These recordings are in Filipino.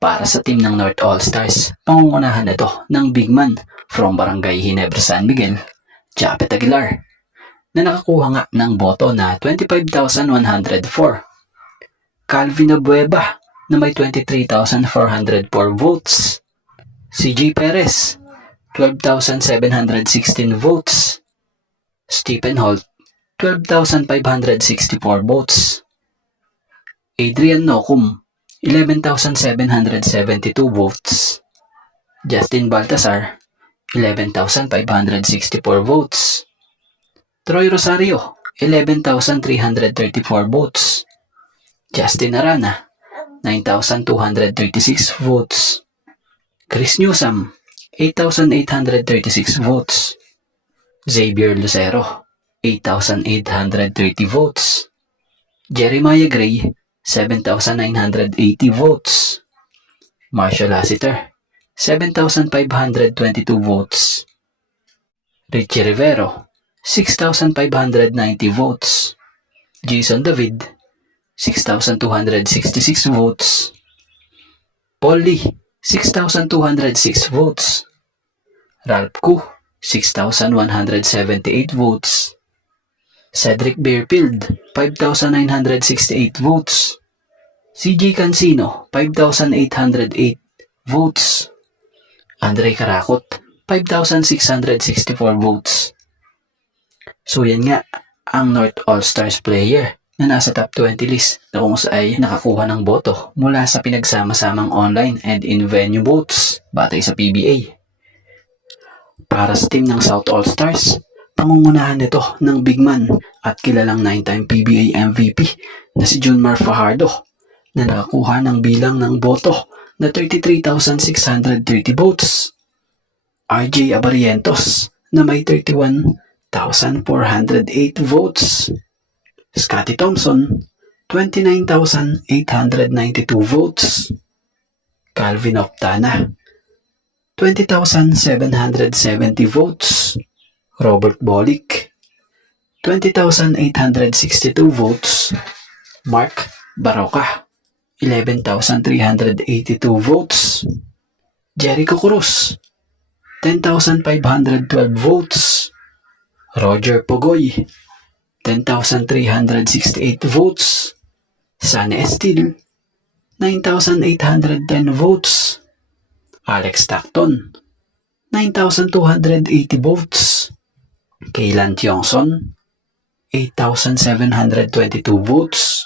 Para sa team ng North All-Stars, pangungunahan ito ng big man from Barangay Ginebra San Miguel, Japet Aguilar, na nakakuha nga ng boto na 25,104. Calvin Abueva na may 23,404 votes. CJ Perez, 12,716 votes. Stephen Holt, 12,564 votes. Adrian Nocum, 11,772 votes. Justin Baltazar, 11,564 votes. Troy Rosario, 11,334 votes. Justin Arana, 9,236 votes. Chris Newsome, 8,836 votes. Xavier Lucero, 8,830 votes. Jeremiah Gray, 7,980 votes. Marshall Lassiter, 7,522 votes. Richie Rivero, 6,590 votes. Jason David, 6,266 votes. Paul Lee, 6,206 votes. Ralph Koo, 6,178 votes. Cedric Bearfield, 5,968 votes. CJ Cancino, 5,808 votes. Andre Karakot, 5,664 votes. So yan nga, ang North All-Stars player na nasa top 20 list na kung saan ay nakakuha ng boto mula sa pinagsama-samang online and in-venue votes batay sa PBA. Para sa team ng South All-Stars, pangungunahan nito ng big man at kilalang 9-time PBA MVP na si Junmar Fajardo na nakakuha ng bilang ng boto na 33,630 votes. RJ Abarientos na may 31,408 votes. Scotty Thompson, 29,892 votes. Calvin Optana, 20,770 votes. Robert Bolick, 20,862 votes. Mark Baroka, 11,382 votes. Jericho Cruz, 10,512 votes. Roger Pogoy, 10,368 votes. Sunny Estil, 9,810 votes. Alex Stockton, 9,280 votes. Kaylan Tiongson, 8,722 votes.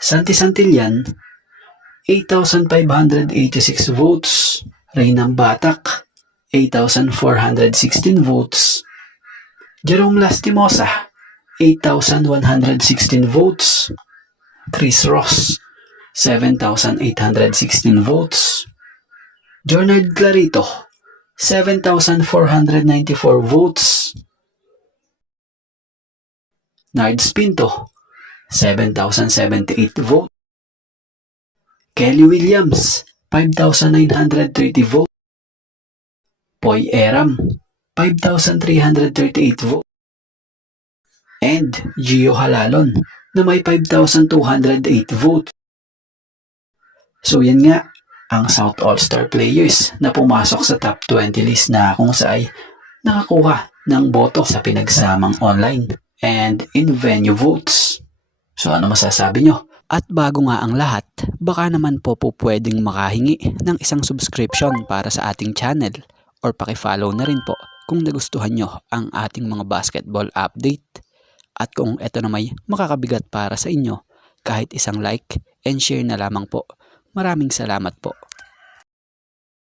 Santi Santillan, 8,586 votes. Reynam Batak, 8,416 votes. Jerome Lastimosa, 8,116 votes. Chris Ross, 7,816 votes. Jonard Clarito, 7,494 votes. Nards Pinto, 7,078 votes. Kelly Williams, 5,930 votes. Poy Eram, 5,338 votes. And Gio Halalon na may 5,208 votes. So yan nga ang South All-Star players na pumasok sa top 20 list na kung saan nakakuha ng boto sa pinagsamang online and in-venue votes. So ano masasabi nyo? At bago nga ang lahat, baka naman po pwedeng makahingi ng isang subscription para sa ating channel or paki-follow na rin po kung nagustuhan nyo ang ating mga basketball update. At kung ito na may makakabigat para sa inyo, kahit isang like and share na lamang po. Maraming salamat po.